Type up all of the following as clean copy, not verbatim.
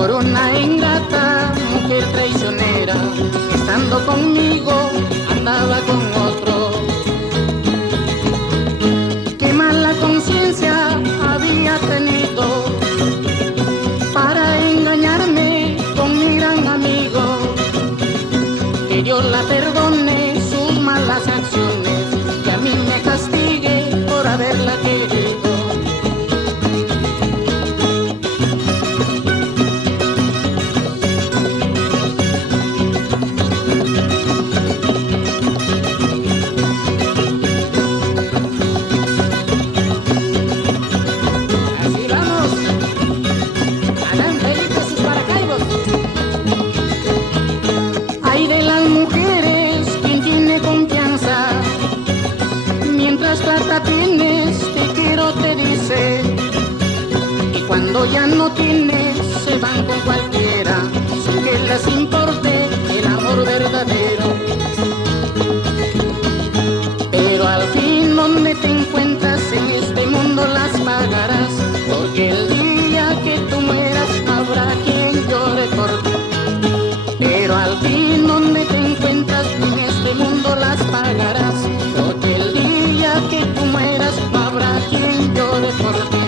por una ingrata mujer traicionera, estando conmigo andaba con otro. Qué mala conciencia había tenido para engañarme con mi gran amigo. Que Dios la perdone sus malas acciones, que a mí me castigue por haberla querido. Tienes, te quiero, te dice, y cuando ya no tienes, se van con cualquiera, sin que les importe el amor verdadero. Pero al fin, donde te encuentras en este mundo las pagarás, porque el día que tú mueras habrá quien llore por ti. Pero al fin, donde te encuentras en este mundo las pagarás, porque el día que tú mueras habrá quien llore por ti.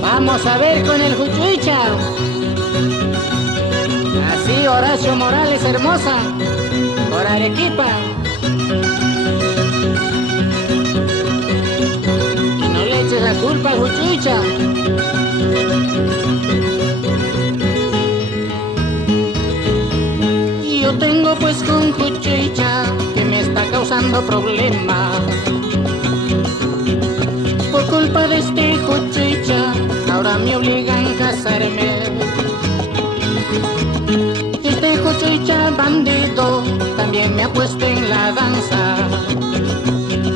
Vamos a ver con el Juchuicha. Así Horacio Morales Hermosa, por Arequipa. Y no le eches la culpa al Juchuicha. Y yo tengo pues con Juchuicha que me está causando problemas. Por culpa de este Juchuicha, ahora me obligan a casarme. Este Juchuicha bandido también me ha puesto en la danza,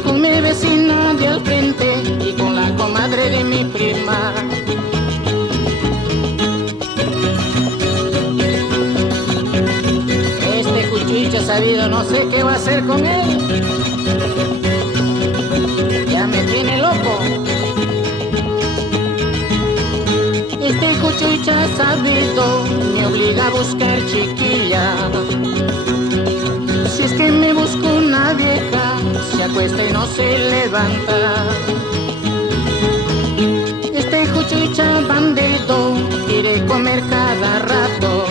con mi vecina de al frente y con la comadre de mi prima. Este Juchuicha sabido, no sé qué va a hacer con él. Ya me tiene loco. Este Juchuicha sabido me obliga a buscar chiquilla. Si es que me busco una vieja, se acuesta y no se levanta. Este Juchuicha bandido quiere comer cada rato.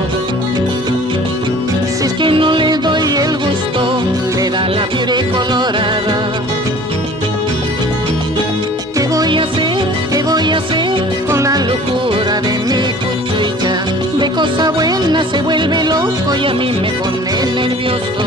Si es que no le doy el gusto, le da la fiebre colorada. ¿Qué voy a hacer? ¿Qué voy a hacer con la locura de mi Juchuicha? De cosa buena se vuelve loco y a mí me pone nervioso.